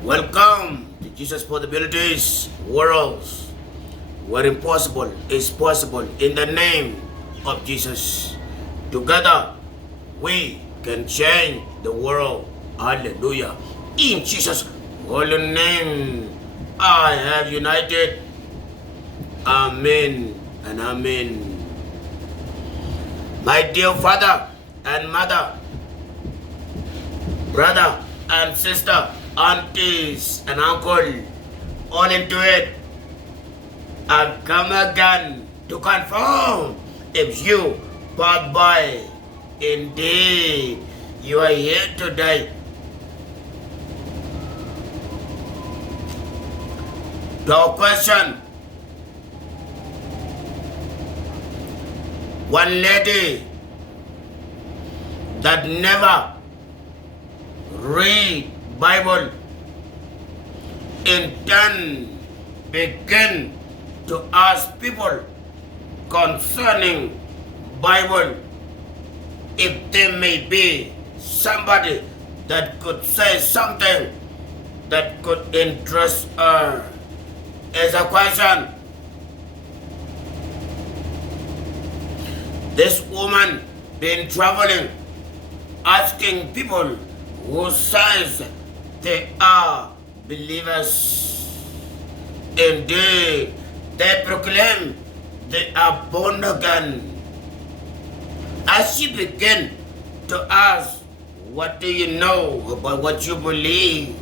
Welcome to Jesus Possibilities Worlds, where impossible is possible in the name of Jesus. Together, we can change the world. Hallelujah. In Jesus' holy name, I have united. Amen and amen. My dear father and mother, brother and sister, aunties and uncle, all into it. I've come again to confirm if you, bad boy, indeed, you are here today. To our question, one lady that never read Bible in turn begin to ask people concerning Bible if there may be somebody that could say something that could interest her. As a question, this woman been traveling asking people who says they are believers. Indeed, they proclaim they are born again. As she began to ask, what do you know about what you believe?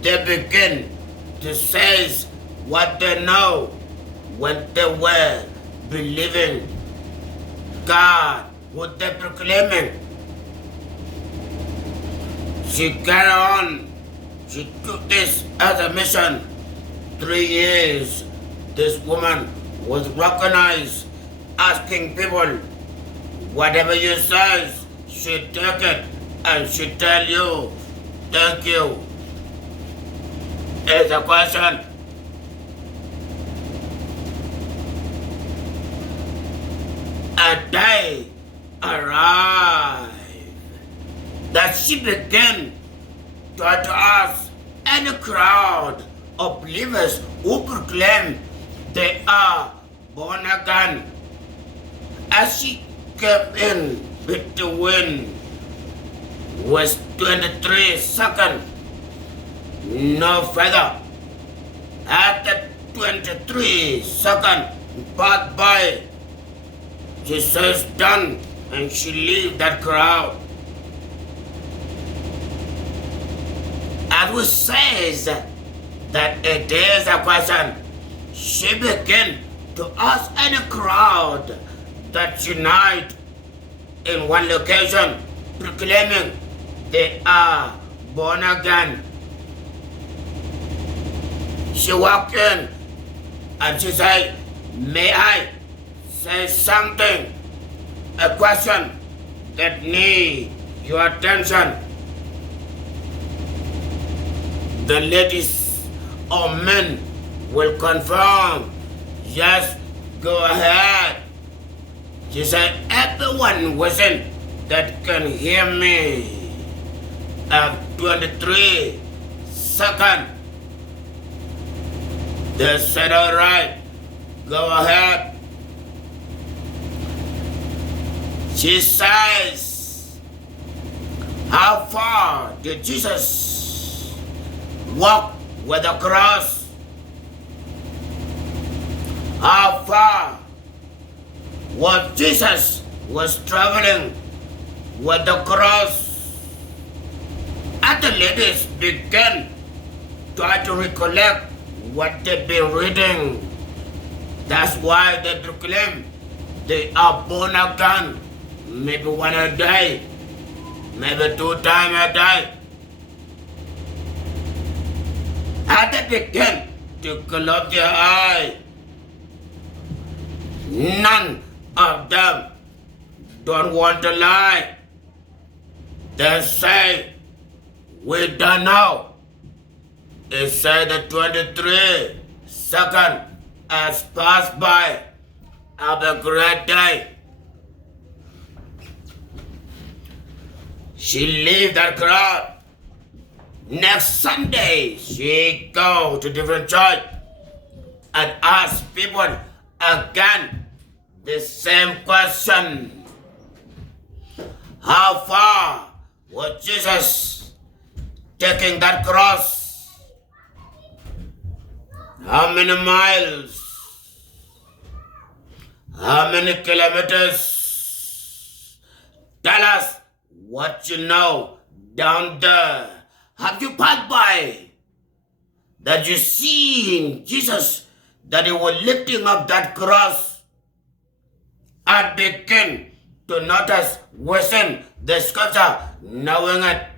They begin to say what they know when they were believing God, what they proclaiming. She carried on. She took this as a mission. 3 years, this woman was recognized, asking people, whatever you say, she take it and she tell you, thank you. Here's a question. A day arrived that she began to ask any crowd of believers who proclaim they are born again. As she came in between was 23 seconds, no further. After 23 seconds passed by, she says done and she leave that crowd. And who says that it is a question, she began to ask any crowd that unite in one location, proclaiming they are born again. She walked in and she said, may I say something, a question that need your attention. The ladies or men will confirm. Yes, go ahead. She said, everyone within that can hear me. At 23 seconds, they said, all right, go ahead. She says, how far did Jesus walk with the cross? How far was Jesus was traveling with the cross? And the ladies began to try to recollect what they've been reading. That's why they proclaim they are born again. Maybe one a day, maybe 2 times a day. And they begin to close their eye. None of them don't want to lie. They say, we don't know. It said that 23 seconds has passed by. Have a great day. She leave that crowd Next Sunday, she go to different church and ask people again the same question. How far was Jesus taking that cross? How many miles? How many kilometers? Tell us what you know down there. Have you passed by that you seen Jesus, that he was lifting up that cross? I begin to notice within the scripture, knowing it,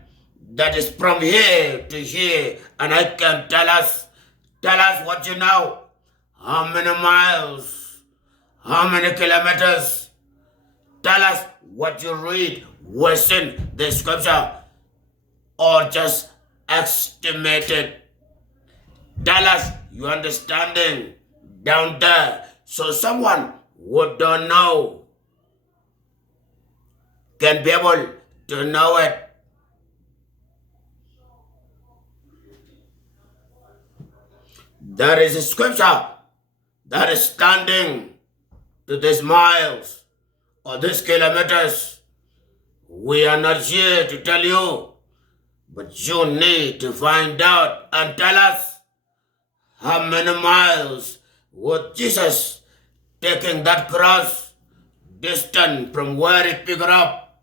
that is from here to here, and I can tell us what you know. How many miles? How many kilometers? Tell us what you read within the scripture, or just estimated. Tell us your understanding down there, so someone who don't know can be able to know it. There is a scripture that is standing to these miles or these kilometers. We are not here to tell you, but you need to find out and tell us how many miles was Jesus taking that cross distant from where he picked up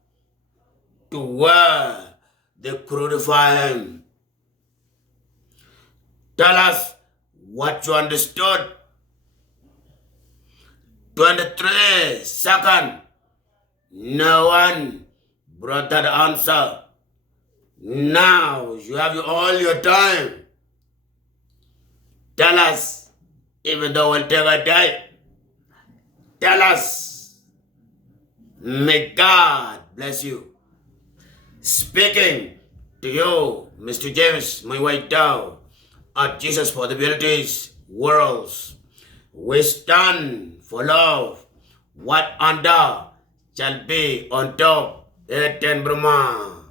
to where they crucified him. Tell us what you understood. 23 seconds. No one brought that answer. Now you have all your time. Tell us, even though we'll take a day. Tell us. May God bless you. Speaking to you, Mr. James, my white dog, at Jesus for the Abilities Worlds. We stand for love. What under shall be on top. Eten Brahma.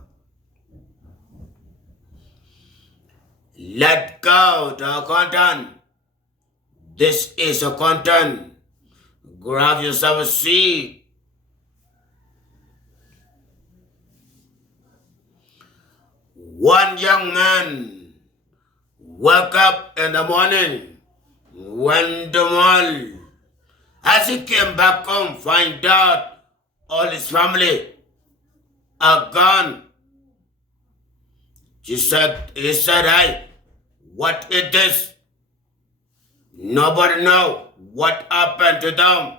Let go to our content. This is a content. Grab yourself a seat. One young man woke up in the morning, went to the mall. As he came back home, find out all his family are gone. He said, hey, what it is? Nobody know what happened to them.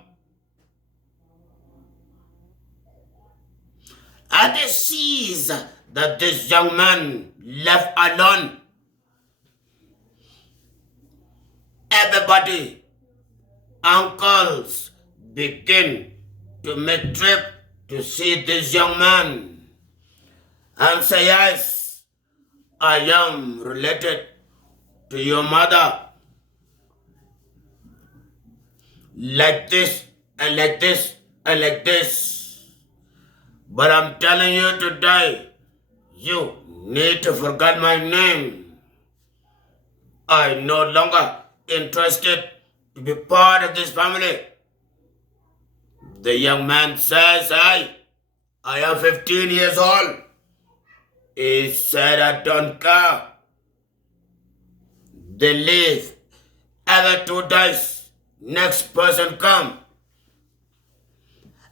And he sees that this young man left alone. Everybody, uncles, begin to make trip to see this young man and say, yes, I am related to your mother. Like this, and like this, and like this. But I'm telling you today, you need to forget my name. I'm no longer interested to be part of this family. The young man says, I am 15 years old. He said, I don't care. They leave. Every 2 days, next person come.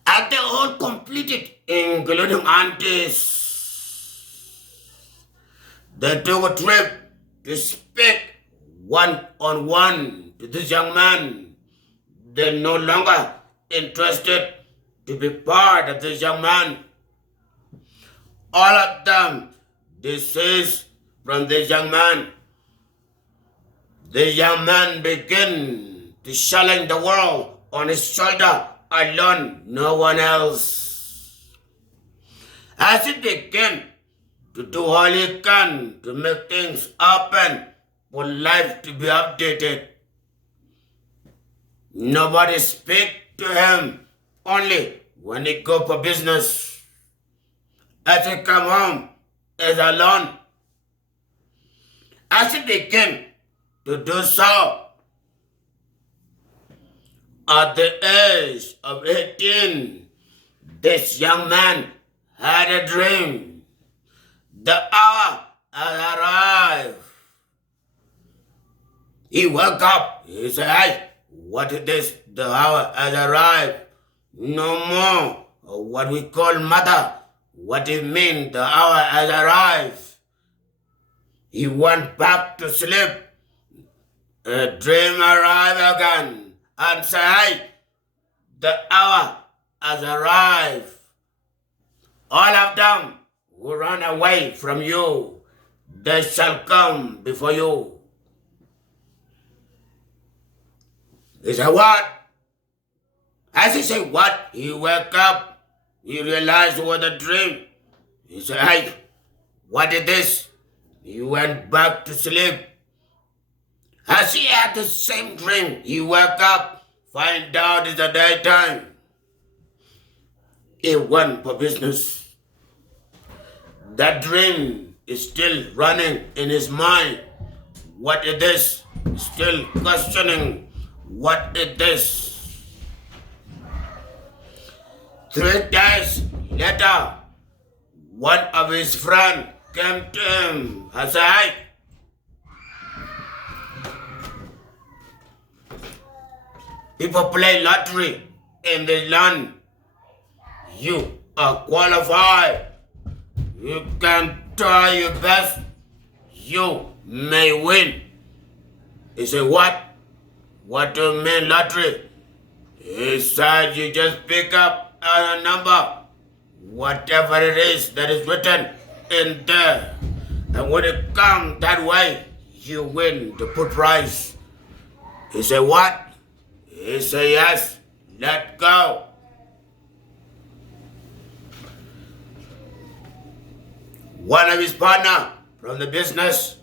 And they all completed, including aunties. They took a trip to speak one-on-one to this young man. They're no longer interested to be part of this young man. All of them, this is from this young man. The young man began to challenge the world on his shoulder alone, no one else. As he began to do all he can to make things happen for life to be updated, nobody speak to him, only when he go for business. As he come home, is alone. As he began to do so, at the age of 18, this young man had a dream. The hour had arrived. He woke up. He said, "Hey, what is this? The hour has arrived. No more what we call mother. What it mean? The hour has arrived." He went back to sleep. A dream arrived again and said, "Hey, the hour has arrived. All of them who run away from you, they shall come before you." He said, "What?" As he said, "What?" He woke up. He realized it was a dream. He said, "Hey, what is this?" He went back to sleep. As he had the same dream, he woke up, find out it's the daytime. He went for business. That dream is still running in his mind. What is this? Still questioning, what is this? 3 days later, one of his friends came to him and said, "Hey, people play lottery in this land. You are qualified. You can try your best. You may win." He said, "What? What do you mean lottery?" He said, "You just pick up a number, whatever it is that is written in there. And when it comes that way, you win the put prize." He said, "What?" He said, "Yes, let go." One of his partner from the business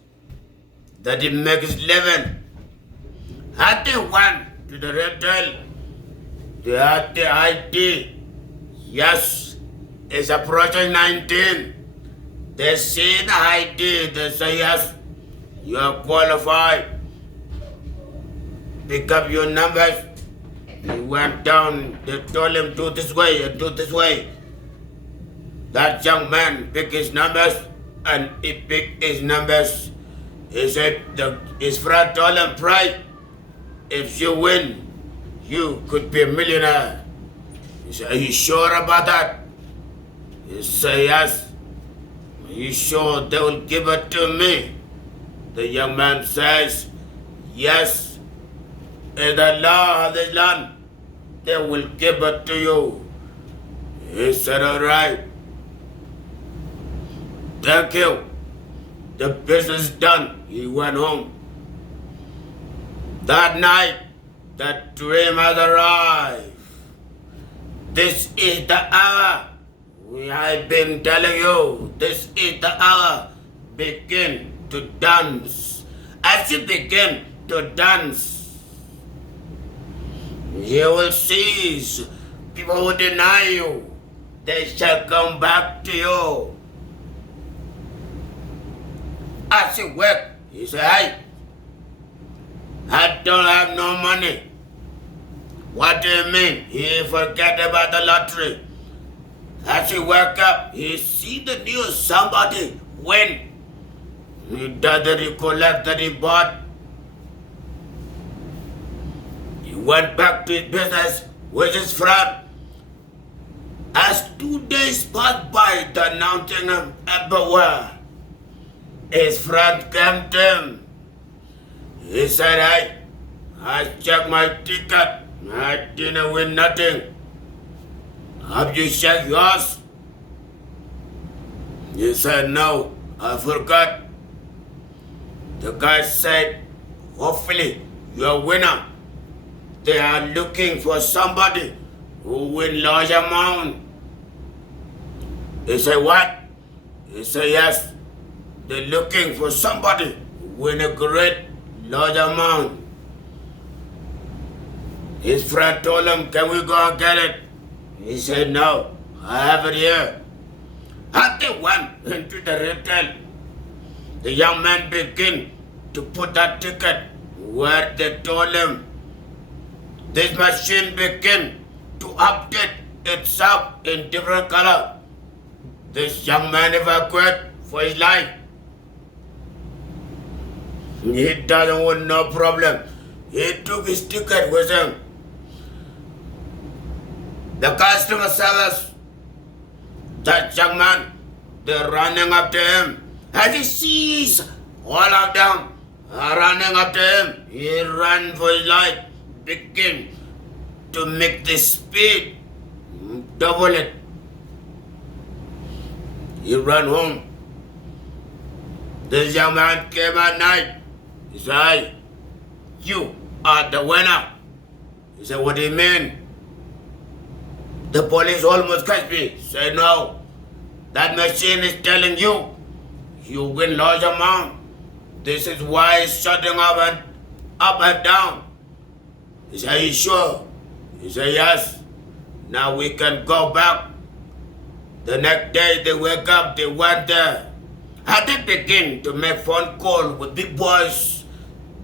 that he makes his living had they went to the retail. They had the ID. Yes, it's approaching 19. They see the ID. They say, "Yes, you are qualified. Pick up your numbers." He went down. They told him, "Do this way and do this way." That young man picked his numbers and he picked his numbers. He said, his friend told him, "Pray. If you win, you could be a millionaire." He said, "Are you sure about that?" He said, "Yes." "Are you sure they will give it to me?" The young man says, "Yes. In the law of this land, they will give it to you." He said, "All right. Thank you. The business is done." He went home. That night, the dream has arrived. This is the hour. I've been telling you, this is the hour. Begin to dance. As you begin to dance, you will cease. People who deny you, they shall come back to you. As you work, he said, "Hey, I don't have no money." "What do you mean?" He forget about the lottery. As he woke up, he see the news, somebody win. He doesn't recollect that he bought. He went back to his business with his friend. As 2 days passed by, the announcing him everywhere. His friend came to him. He said, "Hey, I checked my ticket. I didn't win nothing. Have you checked yours?" He said, "No, I forgot." The guy said, "Hopefully you're a winner. They are looking for somebody who win large amount." He said, "What?" He said, "Yes. They're looking for somebody who win a great large amount." His friend told him, "Can we go and get it?" He said, "No, I have it here." And they went into the retail. The young man began to put that ticket where they told him. This machine began to update itself in different color. This young man evacuated for his life. He doesn't want no problem. He took his ticket with him. The customer service, that young man, they're running up to him. As he sees all of them are running up to him, he ran for his life, begin to make the speed, double it. He ran home. This young man came at night. He said, "You are the winner." He said, "What do you mean?" The police almost catch me. Say, "No, that machine is telling you, you win large amount. This is why it's shutting up and down." He said, "Are you sure?" He said, "Yes. Now we can go back." The next day they wake up, they went there. And they begin to make phone call with big boys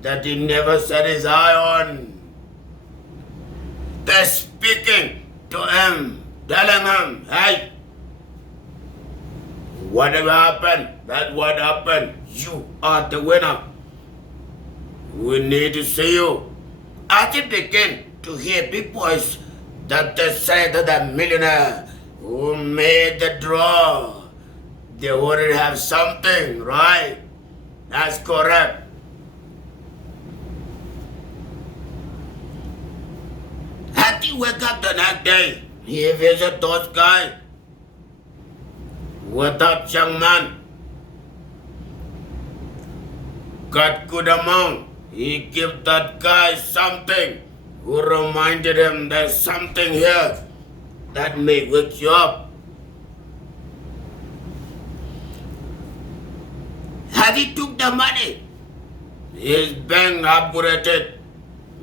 that he never set his eye on. They're speaking to him, telling him, "Hey, whatever happened, that's what happened. You are the winner. We need to see you." As he begin to hear big boys that they say that the millionaire who made the draw, they already have something, right? That's correct. As he wake up the next day, he visit those guys with that young man. Got good amount. He give that guy something who reminded him there's something here that may wake you up. As he took the money, his bank upgraded.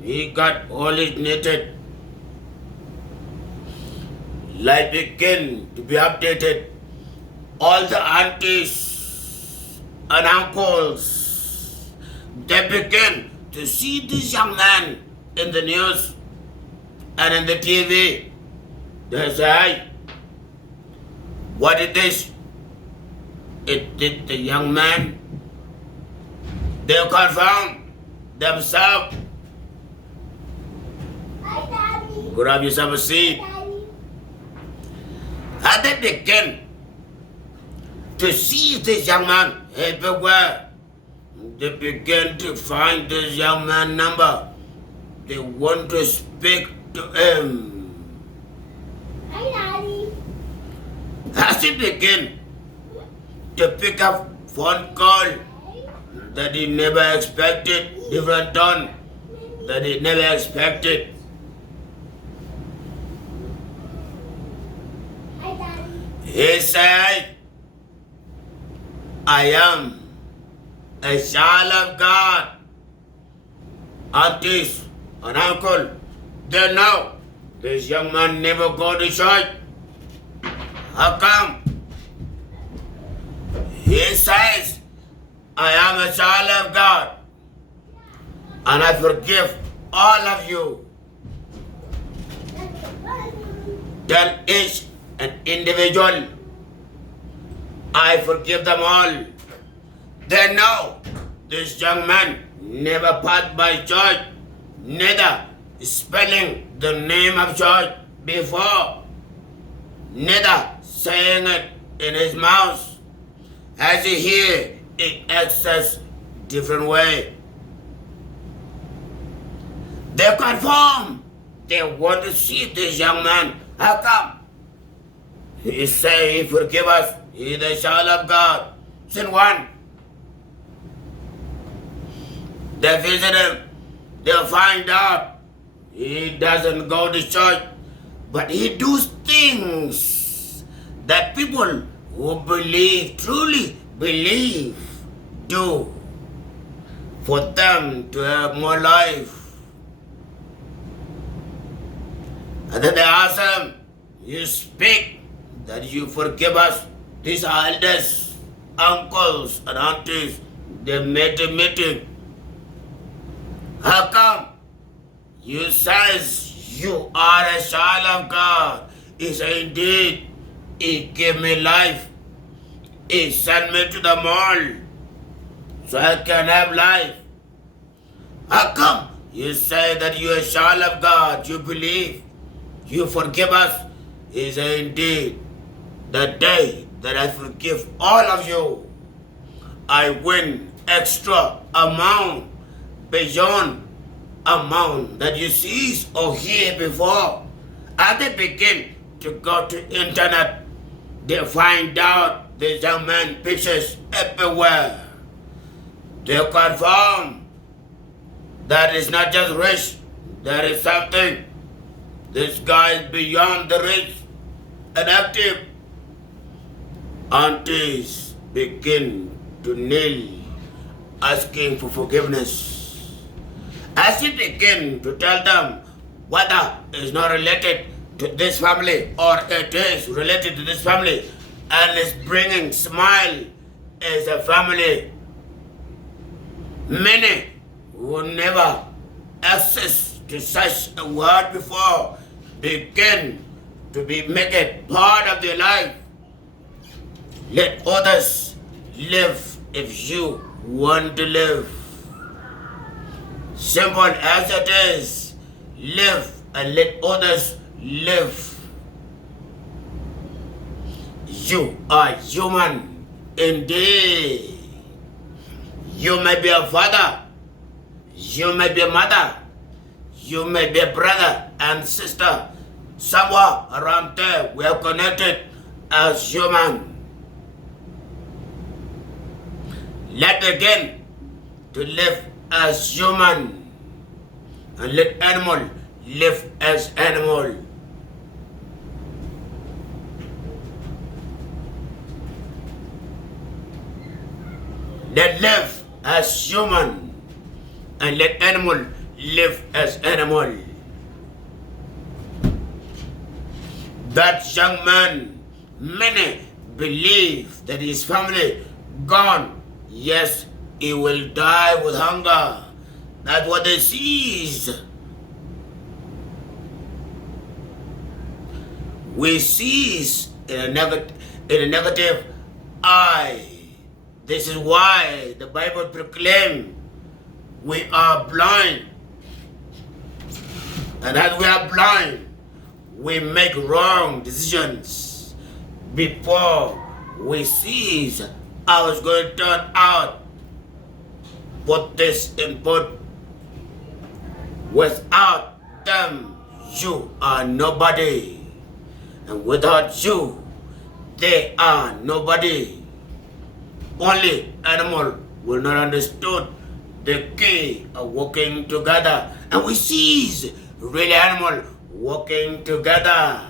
He got all his needed. Life began to be updated. All the aunties and uncles, they began to see this young man in the news and in the TV. They say, "What is this?" It did the young man. They confirm themselves. Grab yourself a seat. And they begin to see this young man everywhere. They begin to find this young man number. They want to speak to him. As he begin to pick up phone call that he never expected, different tone that he never expected. He said, "I am a child of God." Aunties and uncle, they know this young man never go to church. How come? He says, "I am a child of God, and I forgive all of you." Tell each an individual, "I forgive them all." They know this young man never passed by church, neither spelling the name of church before, neither saying it in his mouth. As he hear, it acts different way. They confirm they want to see this young man. How come? He say he forgive us. He is the child of God. Sin one. They visit him. They find out he doesn't go to church, but he does things that people who believe, truly believe, do for them to have more life. And then they ask him, "You speak that you forgive us." These elders, uncles and aunties, they made a meeting. How come you says you are a child of God? He said, indeed, He gave me life. He sent me to the mall so I can have life. How come you say that you are a child of God? You believe, you forgive us. He said, indeed, the day that I forgive all of you, I win extra amount beyond amount that you see or hear before. As they begin to go to internet, they find out the young man pictures everywhere. They confirm that is not just rich, there is something. This guy is beyond the rich and active. Aunties begin to kneel, asking for forgiveness. As he begin to tell them whether it's not related to this family or it is related to this family and is bringing smile as a family, many who never access to such a word before begin to be make it part of their life. Let others live if you want to live. Simple as it is, live and let others live. You are human indeed. You may be a father, you may be a mother, you may be a brother and sister. Somewhere around there we are connected as human. Let begin to live as human and let animal live as animal. Let live as human and let animal live as animal. That young man, many believe that his family gone. Yes, he will die with hunger. That's what they see. We see in a negative eye. This is why the Bible proclaims we are blind. And as we are blind, we make wrong decisions before we see how it's going to turn out. Put this input. Without them, you are nobody. And without you, they are nobody. Only animal will not understood the key of working together. And we see really animal working together.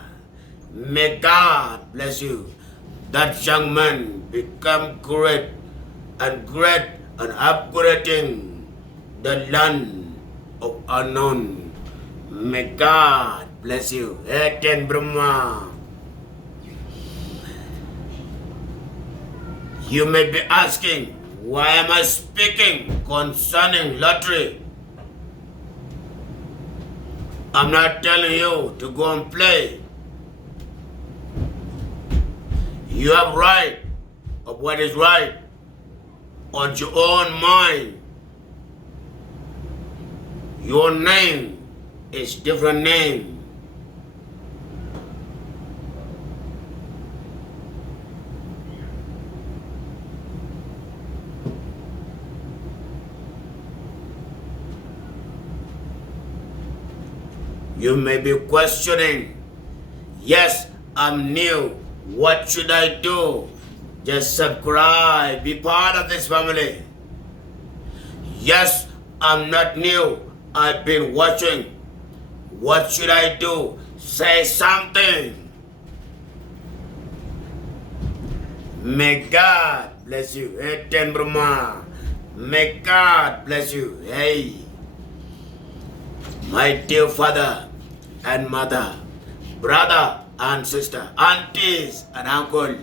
May God bless you. That young man become great and upgrading the land of unknown. May God bless you. Eten Brahma. You may be asking, why am I speaking concerning lottery? I'm not telling you to go and play. You have right of what is right on your own mind. Your name is different name. You may be questioning, yes, I'm new. What should I do? Just subscribe, be part of this family. Yes, I'm not new. I've been watching. What should I do? Say something. May God bless you. Eten Brahma. May God bless you. Hey. My dear father and mother, brother and sister, aunties and uncle,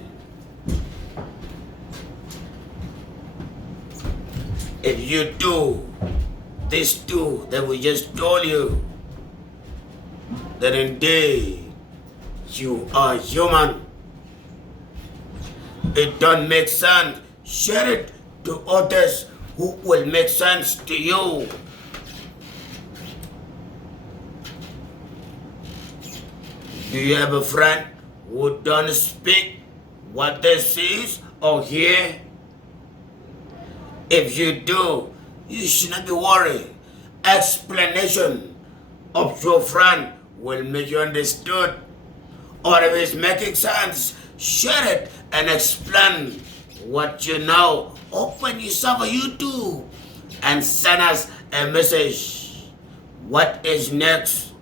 if you do these two that we just told you, that indeed you are human. It don't make sense. Share it to others who will make sense to you. Do you have a friend who don't speak what they see or hear? If you do, you should not be worried. Explanation of your friend will make you understood. Or if it's making sense, share it and explain what you know. Open yourself a YouTube and send us a message. What is next?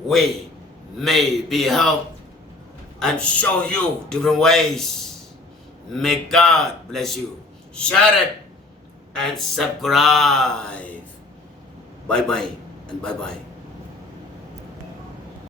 We may be helped and show you different ways. May God bless you. Share it and subscribe. Bye bye and bye bye.